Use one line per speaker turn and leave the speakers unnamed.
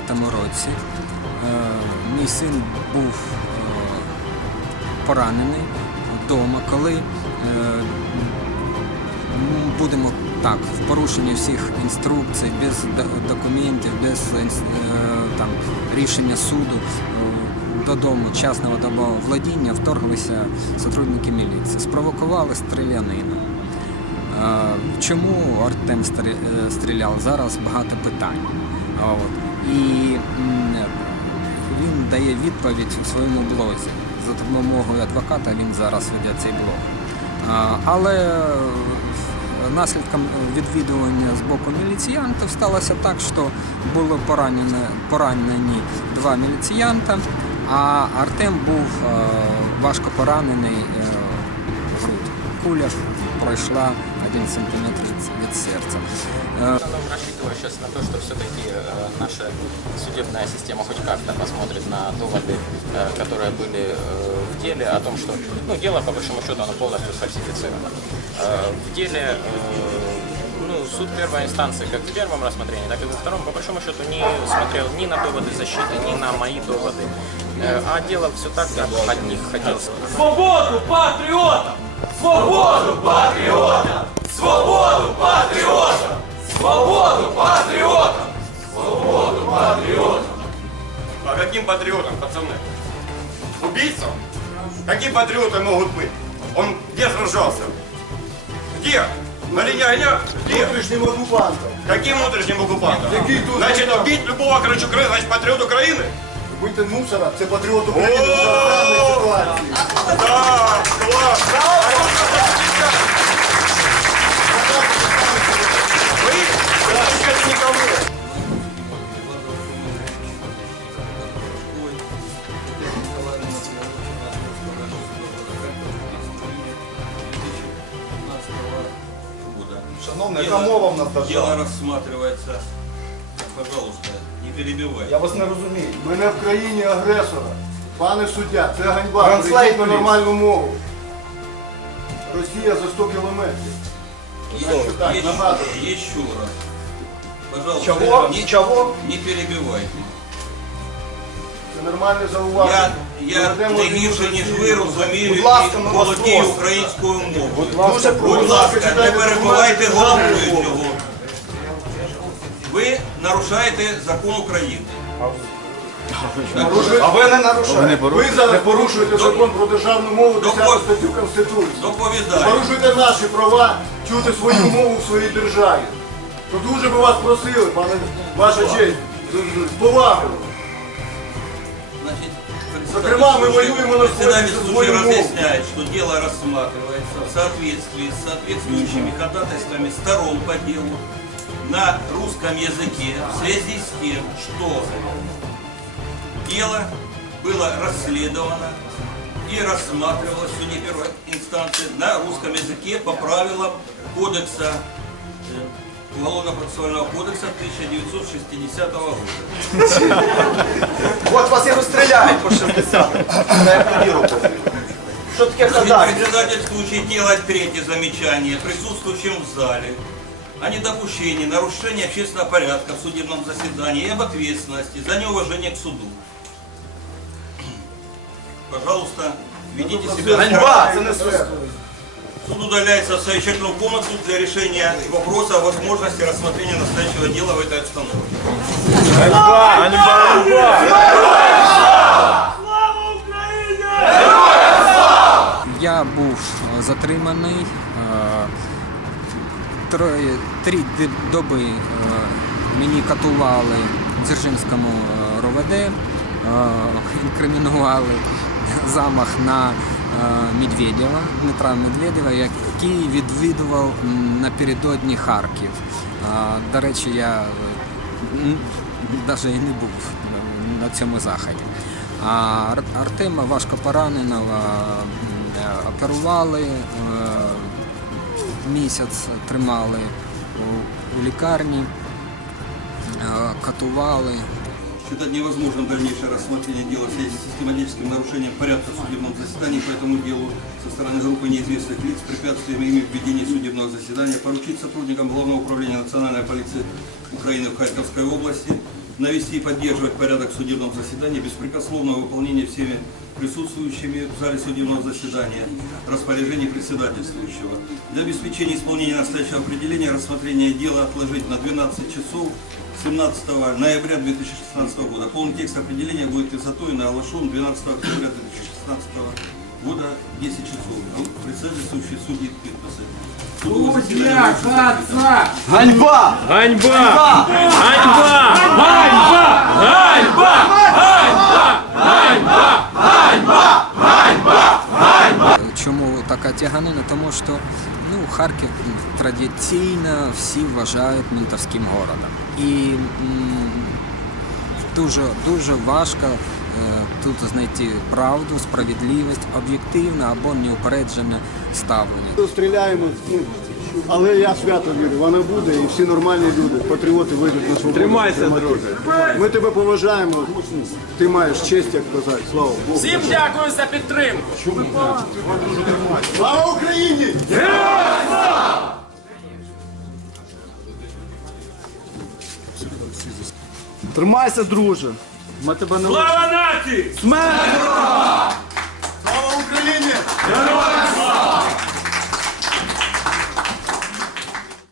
2010 році. Е, Мій син був е, поранений вдома, коли е, будемо так, в порушенні всіх інструкцій, без документів, без там, рішення суду додому частного домового владіння вторглися сотрудники міліції, спровокували стрілянину. Чому Артем стріляв? Зараз багато питань. І він дає відповідь у своєму блозі. За допомогою адвоката він зараз веде цей блог. Але е, наслідком відвідування з боку міліціянтів сталося так, що було поранені, два міліціянта, а Артем був е, важко поранений е, в. Куля пройшла один сантиметр від, від серця. Е,
Ну, рассчитываю сейчас на то, что все-таки наша судебная система хоть как-то посмотрит на доводы, э, которые были э, в деле, о том, что ну, дело, по большому счету, оно полностью сфальсифицировано. Э, В деле э, ну, суд первой инстанции, как в первом рассмотрении, так и во втором, по большому счету, не смотрел ни на доводы защиты, ни на мои доводы. Э, А дело все так, как от них хотелось.
Свободу патріотам! Свободу патріотам! Свободу патріотам! Свободу патріотам! Свободу патріотам!
А каким патриотом, пацаны? Убийцам? Какие патриоты могут быть? Он где сражался? Где? На линии огня? Где?
внутрішнім окупантом.
Каким внутренним оккупантом?
Який тут
Значит,
оккупант?
убить любого, короче, Украины, значит, патриот Украины?
Бити мусора це патріот України в державній ситуації.
Да, класс!
Яка мова в нас
Дело рассматривается. Пожалуйста, не перебивайте.
Я вас не розумію. Ми не в країні агресора. Пане суддя, це ганьба.
Транслейт,
на нормальну мову. Росія за 100 кілометрів. Значить, так,
Еще,
нагадую.
еще раз. Пожалуйста,
Чего?
не,
Чего?
не перебивайте.
Це нормальне
Я,
зауваження.
я
Доведемо
не гірше, ніж ви розумію
Будь ласка,
і
вас
володію
просимо.
українською мовою.
Будь ласка,
Будь ласка, не
читайте
перебивайте
документи державною
головуючого. Ви нарушаєте закон України.
А ви не нарушаєте.
Ви зараз порушуєте закон про державну мову, 10
Доповідь.
статтю Конституції.
Доповідаю.
Порушуєте наші права чути свою мову в своїй державі. То дуже би вас просили, пане, ваша честь, з- з- з повагою.
Значит,
Зокрема, мы
председатель
воюем на
председатель
свой-
случая
свой мов.
разъясняет, что дело рассматривается в соответствии с соответствующими ходатайствами сторон по делу на русском языке в связи с тем, что дело было расследовано и рассматривалось в суде первой инстанции на русском языке по правилам кодекса э, Уголовно-процессуального кодекса 1960 года.
От вас і розстріляють по 60. На яку віру. Що таке ходак?
Председательствующий делает третье замечание присутствующим в зале о недопущении нарушения общественного порядка в судебном заседании и об ответственности за неуважение к суду. Пожалуйста, ведите себя.
Ганьба, це не суд.
Удаляется в совещательную комнату для решения вопроса о возможности рассмотрения настоящего дела в этой обстановке.
Я був е, затриманий. е, Троє, три доби е, мені катували в Дзержинському РОВД, інкримінували замах на е, Медведєва, Дмитра Медведєва, який відвідував напередодні Харків. Е, До речі, я навіть і не був е, на цьому заході. А Артема важко пораненого е, оперували, е, місяць тримали у, лікарні, е, катували.
Считать невозможным дальнейшее рассмотрение дела в связи с систематическим нарушением порядка в судебном заседании по этому делу со стороны группы неизвестных лиц, препятствием ими в ведении судебного заседания, поручить сотрудникам Главного управления Национальной полиции Украины в Харьковской области навести и поддерживать порядок в судебном заседании, беспрекословного выполнения всеми присутствующими в зале судебного заседания распоряжений председательствующего. Для обеспечения исполнения настоящего определения рассмотрение дела отложить на 12 часов 17 ноября 2016 года. Полный текст определения будет изготовлен и оглашен 12 октября 2016 года 10 часов. Председательствующий судьи. Судовое заседание будет закрыто.
Ганьба!
Ганьба! Ганьба! Ганьба!
Тяганина? Тому що ну, Харків традиційно всі вважають ментовським городом. І дуже, дуже важко е, тут знайти правду, справедливість, об'єктивне або неупереджене ставлення.
Стріляємо, але я свято вірю, вона буде і всі нормальні люди, патріоти вийдуть на свободу. Тримайся, друже. Ми тебе поважаємо, ти маєш честь, як козак. Слава Богу.
Всім дякую за підтримку.
Слава Україні! Тримайся, друже. Ми тебе не
Слава нації!
Смерть!